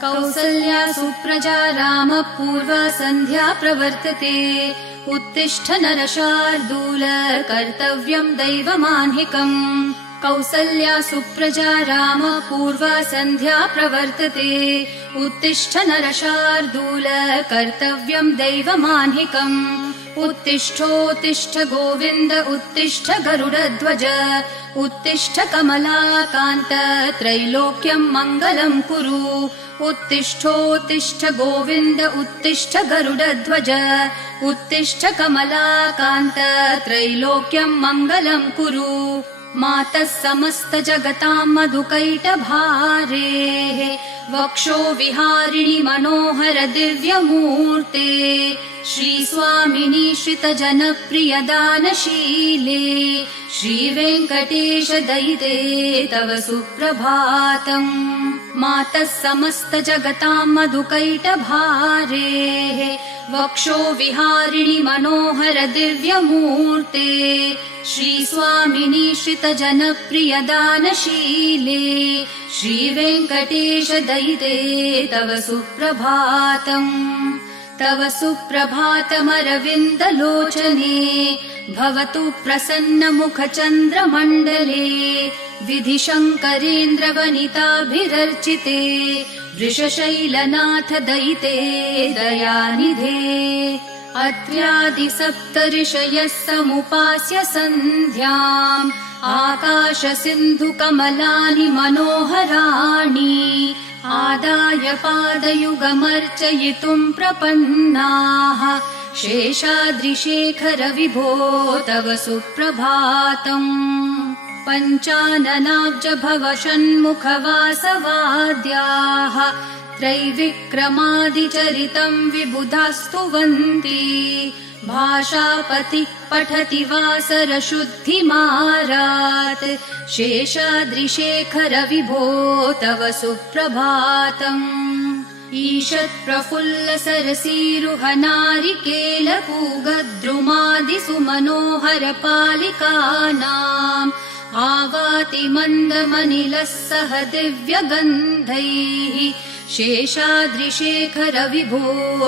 कौसल्या सुप्रजा रामः पूर्वा सन्ध्या प्रवर्तते। उत्तिष्ठ नरशार्दूल कर्तव्यं दैवमाह्निकम्। कौसल्या सुप्रजा रामः पूर्वा सन्ध्या प्रवर्तते। उत्तिष्ठ नरशार्दूल कर्तव्यं दैवमाह्निकम्। उत्तिष्ठोत्तिष्ठ गोविन्द उत्तिष्ठ गरुडध्वज। उत्तिष्ठ कमलाकान्त त्रैलोक्यं मङ्गलं कुरु। उत्तिष्ठोत्तिष्ठ गोविन्द उत्तिष्ठ गरुडध्वज। उत्तिष्ठ कमलाकान्त त्रैलोक्यं मङ्गलं कुरु। मातः समस्त जगतां मधुकैटभारेः वक्षो विहारिणि मनोहर दिव्यमूर्ते। श्रीस्वामिनि श्रितजनप्रियदानशीले श्रीवेङ्कटेश दयिते तव सुप्रभातम्। मातः समस्त जगतां मधुकैटभारेः वक्षो विहारिणि मनोहर दिव्यमूर्ते। श्रीस्वामिनि श्रितजनप्रियदानशीले श्रीवेङ्कटेश दयिते तव सुप्रभातम्। तव सुप्रभातमरविन्दलोचने भवतु प्रसन्नमुखचन्द्रमण्डले। विधिशङ्करेन्द्रवनिताभिरर्चिते वृषशैलनाथ दयिते दयानिधे। अत्र्यादिसप्तऋषयः समुपास्य सन्ध्याम् आकाशसिन्धुकमलानि मनोहराणि आदाय पादयुगमर्चयितुम् प्रपन्नाः। शेषाद्रिशेखर विभो तव सुप्रभातम्। पञ्चाननाब्ज भव षण्मुखवासवाद्याः त्रैविक्रमादिचरितम् विबुधास्तुवन्ति। भाषापतिः पठति वासरशुद्धिमारात्। शेषाद्रिशेखर विभो तव सुप्रभातम्। ईषत्प्रफुल्ल सरसीरुहनारिकेलपूगद्रुमादिसुमनोहर पालिकानाम् आवाति मन्दमनिलः सह दिव्यगन्धैः। शेषाद्रिशेखर विभो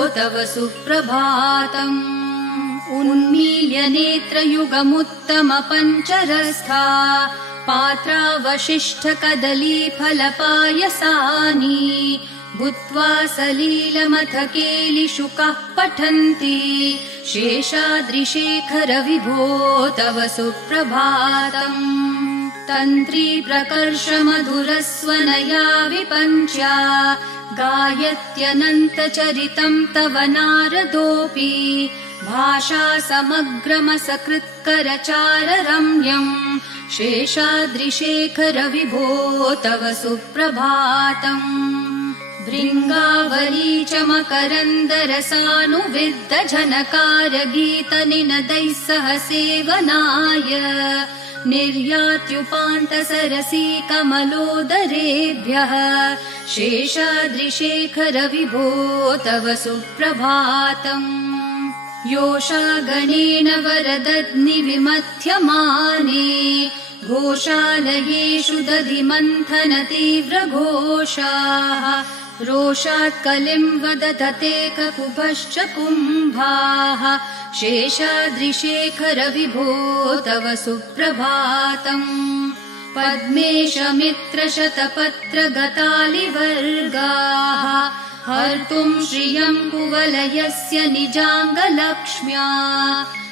तव सुप्रभातम्। उन्मील्य नेत्रयुगमुत्तम पञ्चरस्था पात्रावशिष्ठ कदलीफलपायसानि भूत्वा सलीलमथ केलिशुकाः पठन्ति। शेषाद्रिशेखर विभो तव सुप्रभातम्। तन्त्री प्रकर्ष मधुरस्वनया विपञ्च्या गायत्यनन्तचरितम् तव नारदोऽपि। भाषा समग्रमसकृत्करचार रम्यम्। शेषाद्रिशेखर विभो तव सुप्रभातम्। भृङ्गावली च मकरन्दरसानुविद्ध झनकार गीतनिनदैः सह सेवनाय निर्यात्युपान्त सरसी कमलोदरेभ्यः। शेषाद्रिशेखर विभो तव सुप्रभातम्। योषागणेन वरदग्निविमथ्यमाने घोषालयेषु दधिमन्थन तीव्रघोषाः रोषात् कलिम् वदधते ककुभश्च कुम्भाः। शेषाद्रिशेखर विभो तव सुप्रभातम्। पद्मेशमित्रशतपत्रगतालिवर्गाः हर्तुम् श्रियम् कुवलयस्य निजाङ्गलक्ष्म्या।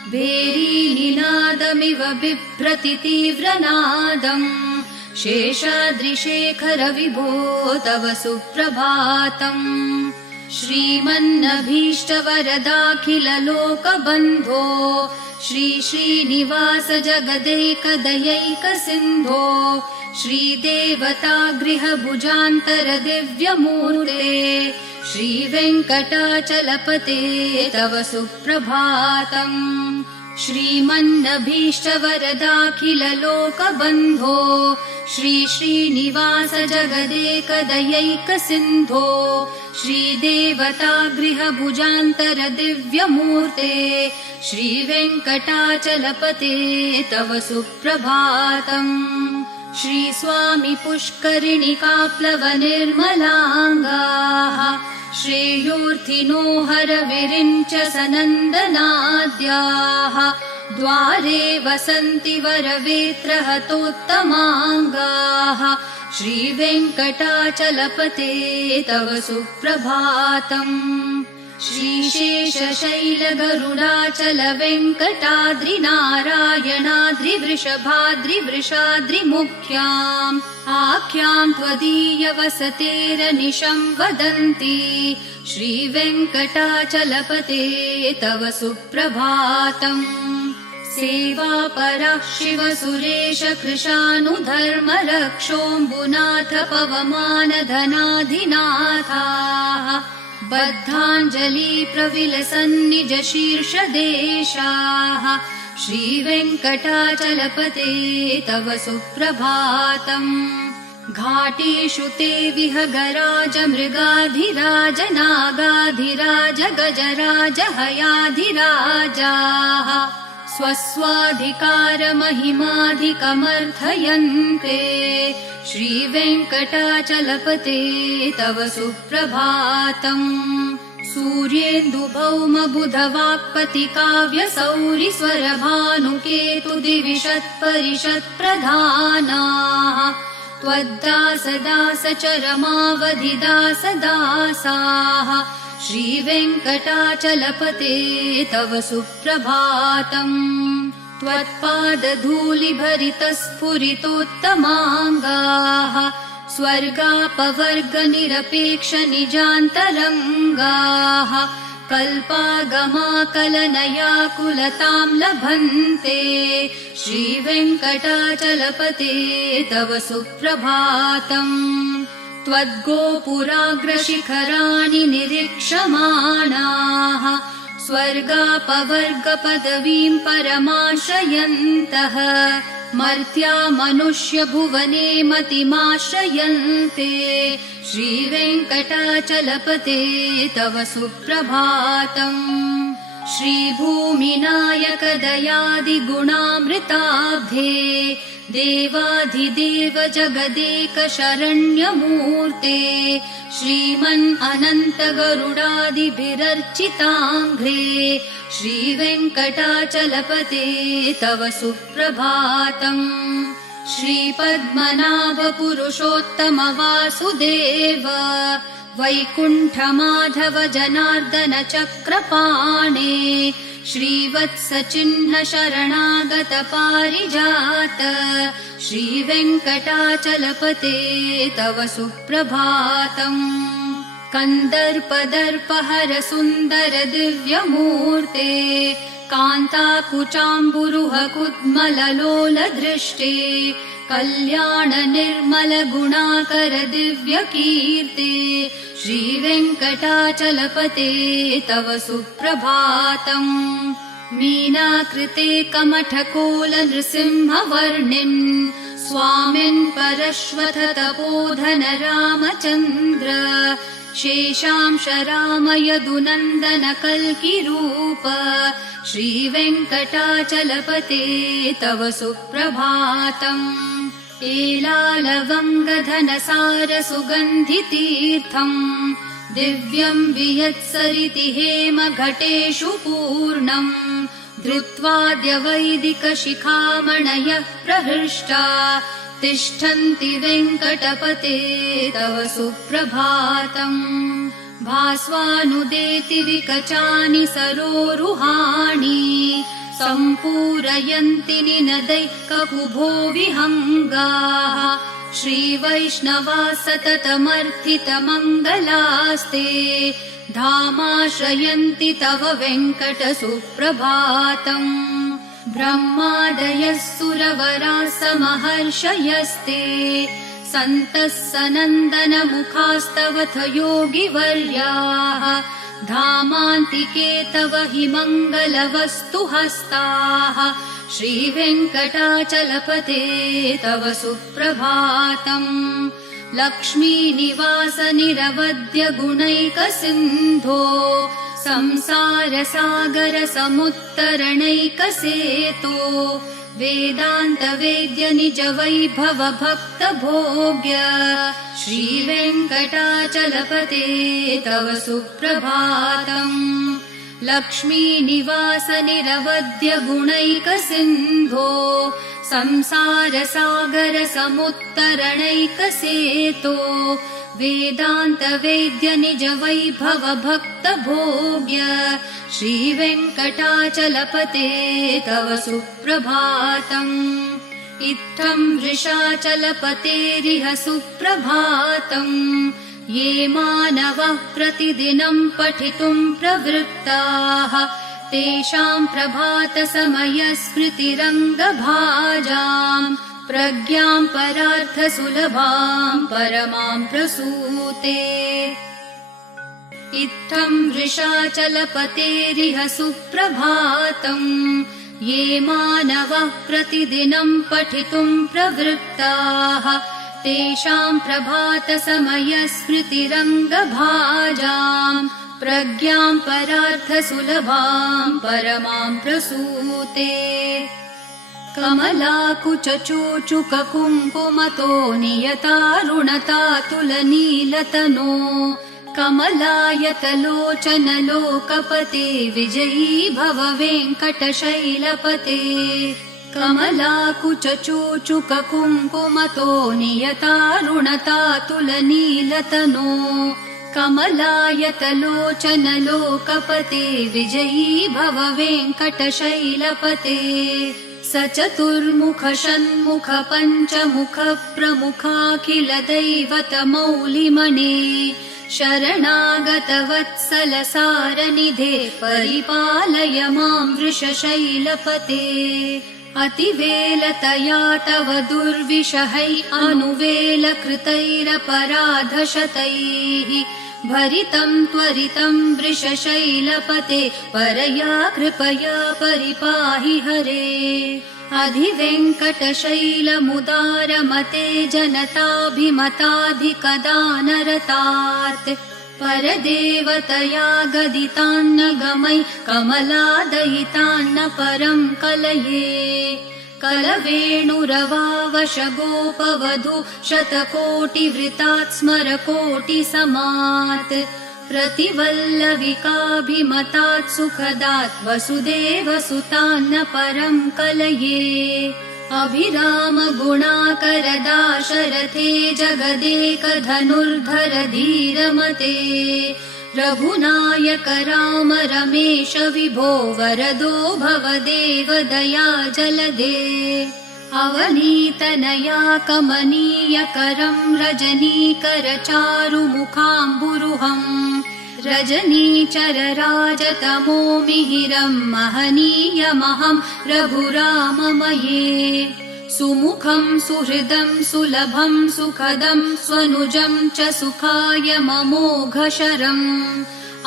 भेरीनिनादमिव बिभ्रति तीव्रनादम्। शेषाद्रिशेखर विभो तव सुप्रभातम्। श्रीमन्नभीष्टवरदाखिललोकबन्धो श्रीनिवास जगदैकदयैकसिन्धो श्रीदेवतागृहभुजान्तर दिव्यमूर्ते श्रीवेङ्कटाचलपते तव सुप्रभातम्। श्रीमन्नभीष्टवरदाखिललोकबन्धो श्रीनिवास जगदेकदयैकसिन्धो श्रीदेवतागृहभुजान्तर दिव्यमूर्ते श्रीवेङ्कटाचलपते तव सुप्रभातम्। श्रीस्वामी पुष्करिणिकाप्लवनिर्मलाङ्गाः श्रेयोर्थिनो हरविरिञ्च सनन्दनाद्याः द्वारे वसन्ति वरवेत्रहतोत्तमाङ्गाः श्रीवेङ्कटाचलपते तव सुप्रभातम् श्रीशेषशैलगरुडाचल वेङ्कटाद्रिनारायणाद्रिवृषभाद्रिवृषाद्रिमुख्याम् आख्याम् त्वदीयवसतेरनिशम् वदन्ति श्रीवेङ्कटाचलपते तव सुप्रभातम् सेवापरः शिवसुरेश कृशानुधर्मरक्षोऽम्बुनाथ पवमानधनाधिनाथाः बद्धाञ्जलि प्रविलसन्निज शीर्षदेशाः श्रीवेङ्कटाचलपते तव सुप्रभातम् घाटेषु ते विहगराज मृगाधिराज नागाधिराज गजराज हयाधिराजाः स्वस्वाधिकारमहिमाधिकमर्थयन्ते श्रीवेङ्कटाचलपते तव सुप्रभातम् सूर्येन्दुभौमबुधवाक्पतिकाव्यसौरिस्वरभानुकेतुदिविषत्परिषत्प्रधानाः त्वद्दासदासचरमावधिदासदासाः श्रीवेङ्कटाचलपते तव सुप्रभातम् त्वत्पादधूलिभरितस्फुरितोत्तमाङ्गाः स्वर्गापवर्गनिरपेक्षनिजान्तरङ्गाः कल्पागमाकलनयाकुलताम् लभन्ते श्रीवेङ्कटाचलपते तव सुप्रभातम् त्वद्गोपुराग्रशिखराणि निरीक्षमाणाः स्वर्गापवर्गपदवीम् परमाश्रयन्तः मर्त्या मनुष्यभुवने मतिमाश्रयन्ते श्रीवेङ्कटाचलपते तव सुप्रभातम् श्रीभूमिनायक दयादिगुणामृताब्धे देवाधिदेव जगदेक शरण्यमूर्ते श्रीमन् अनन्त गरुडादिभिरर्चिताङ्घ्रे श्रीवेङ्कटाचलपते तव सुप्रभातम् श्रीपद्मनाभ पुरुषोत्तम वासुदेव वैकुण्ठमाधव जनार्दन चक्रपाणे श्रीवत्सचिह्न शरणागत पारिजात श्रीवेङ्कटाचलपते तव सुप्रभातम् कन्दर्पदर्पहर सुन्दर दिव्यमूर्ते कान्ताकुचाम्बुरुह कुड्मललोल दृष्टे कल्याण निर्मल गुणाकर दिव्यकीर्ते श्रीवेङ्कटाचलपते तव सुप्रभातम् मीनाकृते कमठकोल नृसिंहवर्णिन् स्वामिन् परश्वथ तपोधन रामचन्द्र शेषांश राम यदुनन्दन कल्किरूप श्रीवेङ्कटाचलपते तव सुप्रभातम् एलालवङ्गधनसार सुगन्धितीर्थम् दिव्यम् वियत्सरिति हेम घटेषु पूर्णम् धृत्वाद्य वैदिक शिखामणयः प्रहृष्टा तिष्ठन्ति वेङ्कटपते तव सुप्रभातम् भास्वानुदेति विकचानि सरोरुहाणि सम्पूरयन्ति निनदैः ककुभो विहङ्गाः श्रीवैष्णवा सततमर्थितमङ्गलास्ते धामाश्रयन्ति तव वेङ्कट सुप्रभातम् ब्रह्मादयः सुरवराः समहर्षयस्ते सन्तः सनन्दन मुखास्तवथ योगिवर्याः धामान्तिके तव हि मङ्गलवस्तु हस्ताः श्रीवेङ्कटाचलपते तव सुप्रभातम् लक्ष्मीनिवास निरवद्य गुणैकसिन्धो संसार सागर समुत्तरणैकसेतो वेदान्तवेद्य निज वैभव भक्त भोग्य श्रीवेङ्कटाचलपते तव सुप्रभातम्। लक्ष्मीनिवास निरवध्य गुणैकसिन्धो संसारसागर समुत्तरणैकसेतो वेदान्तवेद्य निज वैभव भक्त भोग्य श्रीवेङ्कटाचलपते तव सुप्रभातम्। इत्थं वृषाचलपतेरिह सुप्रभातम्। ये मानवः प्रतिदिनं पठितुं प्रवृत्ताः तेषां प्रभातसमयस्मृतिरङ्गभाजाम् प्रज्ञां परार्थसुलभां परमां प्रसूते। इत्थं वृषाचलपतेरिह सुप्रभातम्। ये मानवः प्रतिदिनं पठितुं प्रवृत्ताः तेषां प्रभातसमयस्मृतिरङ्गभाजाम् प्रज्ञां परार्थसुलभां परमां प्रसूते। कमलाकुचचूचुककुङ्कुमतो नियतारुणतातुलनीलतनो कमलायतलोचनलोकपते विजयी भव वेङ्कटशैलपते। कमलाकुचचूचुककुङ्कुमतो नियतारुणतातुलनीलतनो कमलायतलोचनलोकपते विजयी भव वेङ्कटशैलपते। स चतुर्मुख षण्मुख पञ्चमुख प्रमुखाखिल दैवतमौलिमणे शरणागत वत्सल सारनिधे परिपालय मां वृषशैलपते। अतिवेलतया तव दुर्विषहै अनुवेलकृतैरपराधशतैः भरितं त्वरितं वृषशैलपते परया कृपया परिपाहि हरे। अधिवेङ्कटशैलमुदारमते जनताभिमताधिकदानरतात् परदेवतया गदितान्नगमै कमलादयितान्न परं कलये। कलवेणुरवावशगोपवधू शतकोटिवृतात् स्मरकोटिसमात् प्रतिवल्लविकाभिमतात् सुखदात् वसुदेवसुतान्न परं कलये। अभिराम गुणाकर दाशरथे जगदेकधनुर्धर धीरमते रघुनायक राम रमेश विभो वरदो भवदेव दया जलदे। अवनीतनया कमनीयकरं रजनीकर चारुमुखाम्बुरुहम् रजनीचर राजतमो मिहिरं महनीयमहं रघुराममये। सुमुखं सुहृदं सुलभं सुखदं स्वनुजं च सुखाय ममोघशरम्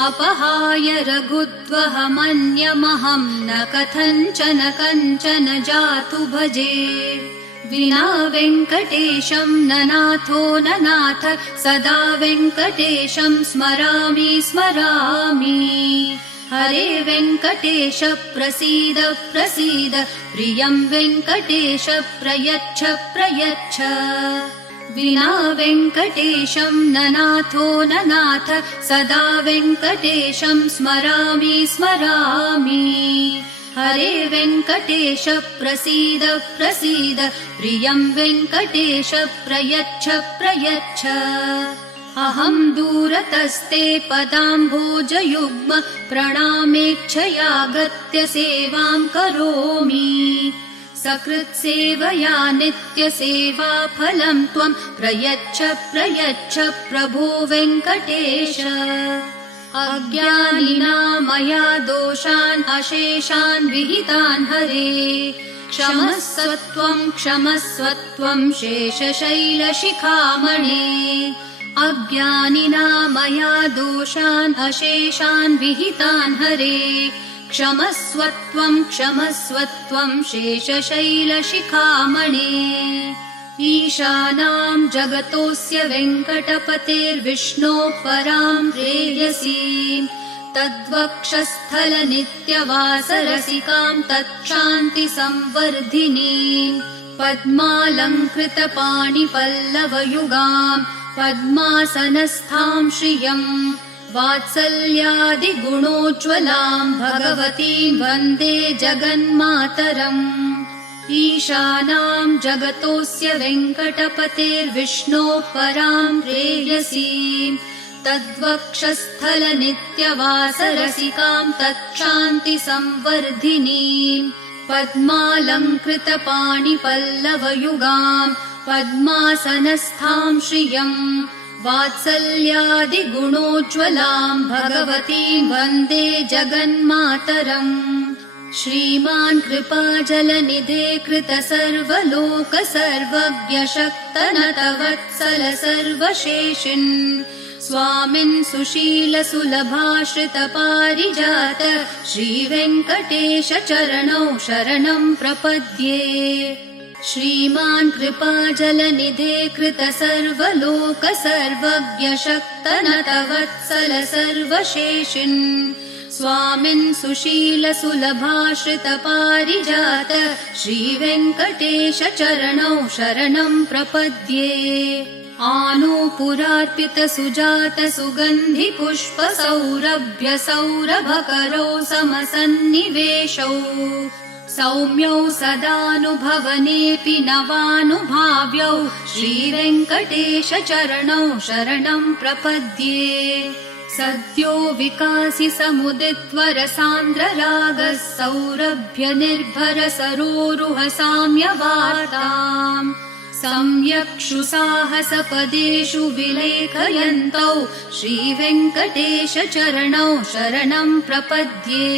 अपहाय रघुत्वहमन्यमहं न कथञ्चन कञ्चन जातु भजे। विना वेङ्कटेशं न नाथो न नाथ सदा वेङ्कटेशं स्मरामि स्मरामि। हरे वेङ्कटेश प्रसीद प्रसीद प्रियं वेङ्कटेश प्रयच्छ प्रयच्छ। विना वेङ्कटेशं न नाथो न नाथ सदा वेङ्कटेशं स्मरामि स्मरामि। हरे वेङ्कटेश प्रसीद प्रसीद प्रियं वेङ्कटेश प्रयच्छ प्रयच्छ। अहं दूरतस्ते पदाम्भोजयुग्म प्रणामेच्छयागत्य सेवां करोमि। सकृत्सेवया नित्यसेवाफलं त्वं प्रयच्छ प्रयच्छ प्रभो वेङ्कटेश। अज्ञानिना मया दोषान् अशेषान् विहितान् हरे क्षमस्वत्वं शेषशैलशिखामणे। अज्ञानिना मया दोषान् अशेषान् विहितान् हरे क्षमस्वत्वं शेषशैलशिखामणे। ईशानां जगतोऽस्य वेङ्कटपतेर्विष्णोः परां प्रेयसीं तद्वक्षस्थलनित्यवासरसिकां तत्क्षान्तिसंवर्धिनीं पद्मालङ्कृतपाणिपल्लवयुगां पद्मासनस्थां श्रियं वात्सल्यादिगुणोज्ज्वलां भगवतीं वन्दे जगन्मातरम् ईशानां जगतोऽस्य वेङ्कटपतेर्विष्णोः परां प्रेयसीं तद्वक्षस्थलनित्यवासरसिकां तत्क्षान्तिसंवर्धिनीं पद्मालङ्कृतपाणिपल्लवयुगां पद्मासनस्थां श्रियं वात्सल्यादिगुणोज्ज्वलां भगवतीं वन्दे जगन्मातरम् श्रीमान् कृपाजलनिधे कृत सर्वलोक सर्वज्ञ शक्तनतवत्सल सर्वशेषिन् स्वामिन् सुशील सुलभाश्रित पारिजात श्रीवेङ्कटेश चरणौ शरणं प्रपद्ये श्रीमान् कृपाजलनिधे कृत सर्वलोक सर्वज्ञ शक्तनतवत्सल सर्वशेषिन् स्वामिन् सुशील सुलभाश्रित पारिजात श्रीवेङ्कटेश चरणौ शरणं प्रपद्ये आनूपुरार्पित सुजात सुगन्धि पुष्प सौरभ्य सौरभकरौ समसन्निवेशौ सौम्यौ सदानुभवनेऽपि नवानुभाव्यौ श्रीवेङ्कटेश चरणौ शरणं प्रपद्ये सद्यो विकासि समुदित्वरसान्द्ररागः सौरभ्य निर्भर सरोरुह साम्यवार्ताम् सम्यक्षु साहसपदेषु विलेखयन्तौ श्रीवेङ्कटेश चरणौ शरणं प्रपद्ये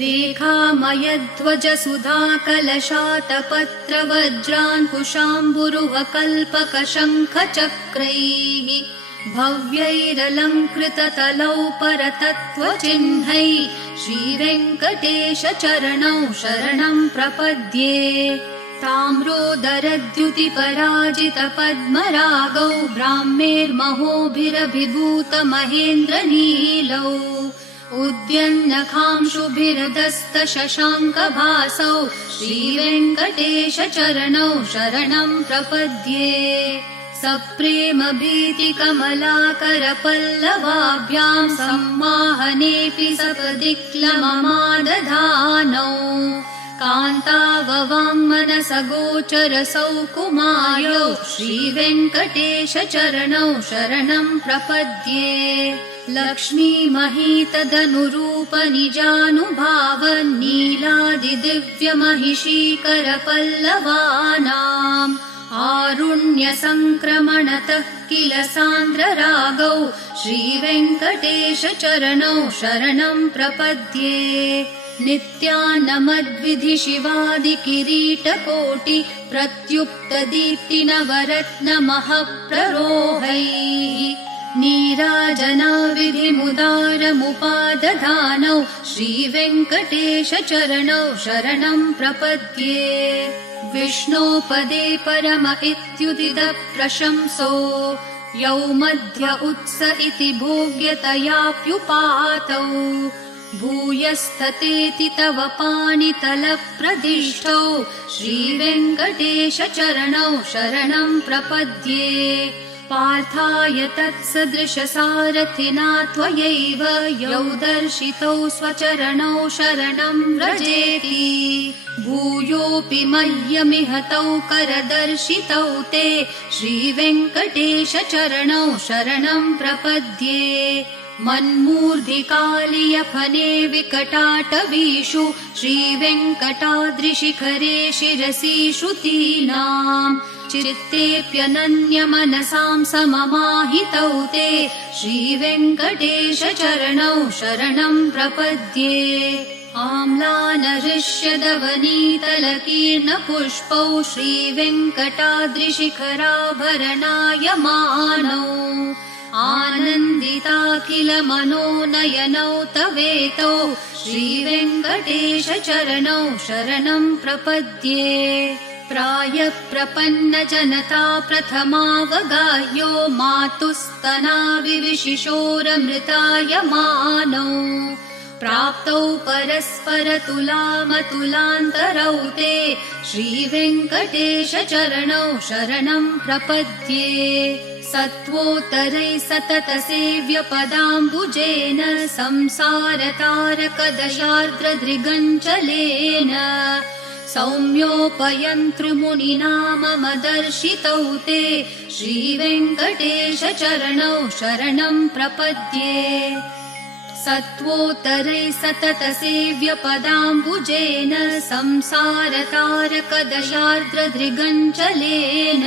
रेखामयध्वज सुधाकलशातपत्र वज्राङ्कुशाम्बुरुह कल्पक शङ्ख चक्रैः भव्यैरलङ्कृततलौ परतत्त्वचिह्नैः श्रीवेङ्कटेश चरणौ शरणं प्रपद्ये ताम्रोदरद्युतिपराजित पद्मरागौ ब्राह्मेर्महोभिरभिभूत महेन्द्रनीलौ उद्यन्नखांशुभिर्दस्त शशाङ्कभासौ श्रीवेङ्कटेश चरणौ शरणं प्रपद्ये सप्रेम भीतिकमलाकर पल्लवाभ्यां सम्माहनेऽपि सपदिक्लममादधानौ कान्ताववाङ्मनसगोचरसौ कुमार्यौ श्रीवेङ्कटेश चरणौ शरणं प्रपद्ये लक्ष्मीमहीतदनुरूप निजानुभावन्नीलादिदिव्यमहिषीकर पल्लवानाम् आरुण्यसङ्क्रमणतः किल सान्द्ररागौ श्रीवेङ्कटेश चरणौ शरणं प्रपद्ये नित्यानमद्विधि शिवादिकिरीटकोटि प्रत्युक्तदीप्तिनवरत्नमःप्ररोहैः नीराजनाविधिमुदारमुपादधानौ श्रीवेङ्कटेश चरणौ शरणं प्रपद्ये विष्णोपदे परम इत्युदित प्रशंसो यौ मध्य उत्स इति भोग्यतयाप्युपातौ भूयस्ततेति तव पाणितलप्रदिष्टौ श्रीवेङ्कटेश चरणौ शरणं प्रपद्ये पार्थाय तत्सदृशसारथिना त्वयैव यौ दर्शितौ स्वचरणौ शरणं व्रजेति भूयोऽपि मह्यमिहतौ करदर्शितौ ते श्रीवेङ्कटेश चरणौ शरणं प्रपद्ये मन्मूर्धिकालियफने विकटाटवीषु श्रीवेङ्कटाद्रिशिखरे शिरसि श्रुतीनाम् चित्तेऽप्यनन्यमनसां सममाहितौ ते श्रीवेङ्कटेश चरणौ शरणं प्रपद्ये आम्लानहृष्यदवनीतलकीर्णपुष्पौ श्रीवेङ्कटाद्रिशिखराभरणायमानौ आनन्दिताखिल मनोनयनौ तवेतौ श्रीवेङ्कटेश चरणौ शरणं प्रपद्ये प्रायप्रपन्नजनता प्रथमावगाह्यो मातुस्तनाविविशिशोरमृतायमानौ प्राप्तौ परस्परतुलामतुलान्तरौ ते श्रीवेङ्कटेशचरणौ शरणं प्रपद्ये सत्त्वोत्तरैः सततसेव्यपदाम्बुजेन संसारतारकदशार्द्रदृगञ्चलेन सौम्योपयन्तृमुनिना मम दर्शितौ ते श्रीवेङ्कटेशचरणौ शरणं प्रपद्ये सत्त्वोत्तरैः सततसेव्यपदाम्बुजेन संसारतारकदशार्द्रदृगञ्चलेन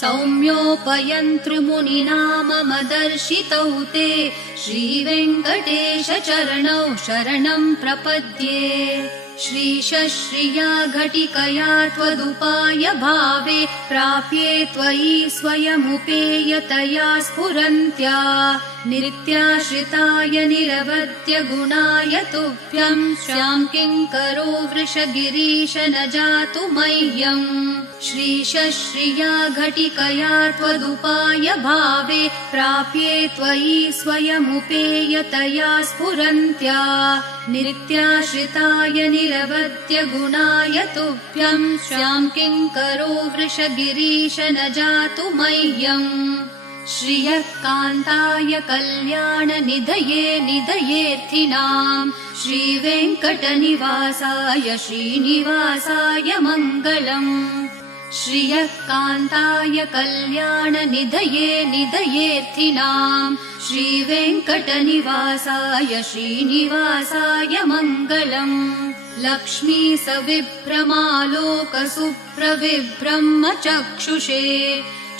सौम्योपयन्तृमुनिना मम दर्शितौ ते श्रीवेङ्कटेशचरणौ शरणं प्रपद्ये श्रीशश्रिया घटिकया त्वदुपाय भावे प्राप्ये त्वयि स्वयमुपेयतया स्फुरन्त्या नित्याश्रिताय निरवद्य गुणाय तुभ्यं श्यां किङ्करो वृषगिरीश न जातु मह्यम् श्रीशश्रिया घटिकया त्वदुपाय भावे प्राप्ये त्वयि स्वयमुपेयतया स्फुरन्त्या नित्याश्रिताय निरवद्य गुणाय तुभ्यं श्यां किङ्करो वृषगिरीश न जातु मह्यम् श्रियः कान्ताय कल्याणनिधये निधयेऽर्थिनाम् श्रीवेङ्कटनिवासाय श्रीनिवासाय मङ्गलम् श्रियः कान्ताय कल्याणनिधये निधयेऽर्थिनाम् श्रीवेङ्कटनिवासाय श्रीनिवासाय मङ्गलम् लक्ष्मी सविभ्रमालोकसुप्रविभ्रह्मचक्षुषे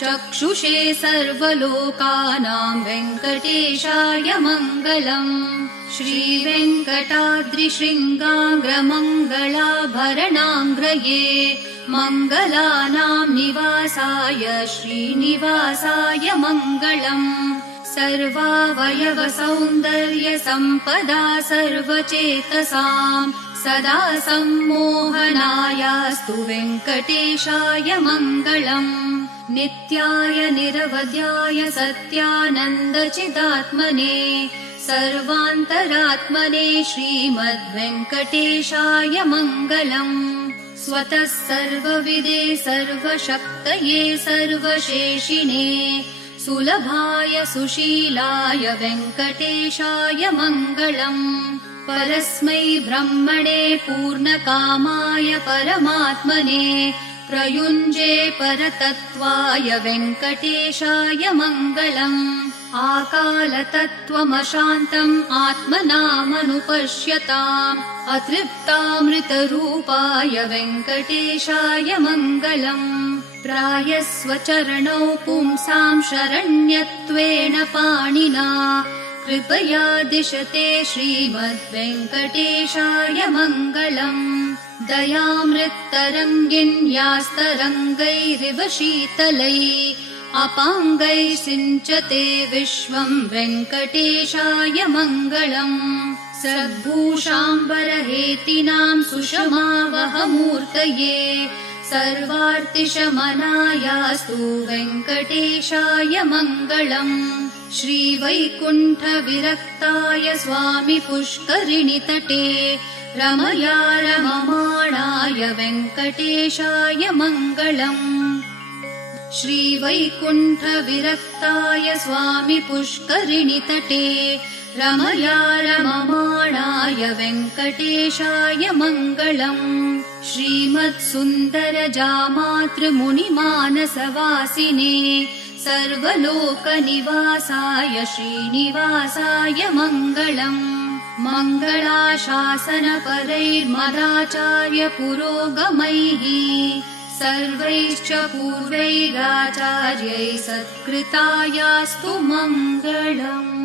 चक्षुषे सर्वलोकानां वेङ्कटेशाय मङ्गलम् श्रीवेङ्कटाद्रिशृङ्गाग्रमङ्गलाभरणाङ्ग्रये मङ्गलानां निवासाय श्रीनिवासाय मङ्गलम् सर्वावयवसौन्दर्यसम्पदा सर्वचेतसां सदा सम्मोहनायास्तु वेङ्कटेशाय मङ्गलम् नित्याय निरवध्याय सत्यानन्दचिदात्मने सर्वान्तरात्मने श्रीमद्वेङ्कटेशाय मङ्गलम् स्वतः सर्वविदे सर्वशक्तये सर्वशेषिणे सुलभाय सुशीलाय वेङ्कटेशाय मङ्गलम् परस्मै ब्रह्मणे पूर्णकामाय परमात्मने प्रयुञ्जे परतत्त्वाय वेङ्कटेशाय मङ्गलम् आकालतत्त्वमशान्तम् आत्मनामनुपश्यताम् अतृप्तामृतरूपाय वेङ्कटेशाय मङ्गलम् प्रायस्वचरणौ पुंसां शरण्यत्वेन पाणिना कृपया दिशते श्रीमद्वेङ्कटेशाय मङ्गलम् दयामृत्तरङ्गिन्यास्तरङ्गैरिव शीतलैः अपाङ्गैः सिञ्चते विश्वं वेङ्कटेशाय मङ्गलम् सद्भूषाम्बरहेतिनां सुषमावहमूर्तये सर्वार्तिशमनायास्तु वेङ्कटेशाय मङ्गलम् श्रीवैकुण्ठविरक्ताय स्वामि पुष्करिणितटे रमया रममाणाय वेङ्कटेशाय मङ्गलम् श्रीवैकुण्ठविरक्ताय स्वामि पुष्करिणितटे रमया रममाणाय वेङ्कटेशाय मङ्गलम् श्रीमत्सुन्दरजामातृमुनिमानसवासिने सर्वलोकनिवासाय श्रीनिवासाय मङ्गलम् मङ्गलाशासनपरैर्मदाचार्य पुरोगमैः सर्वैश्च पूर्वैराचार्यैः सत्कृतायास्तु मङ्गलम्।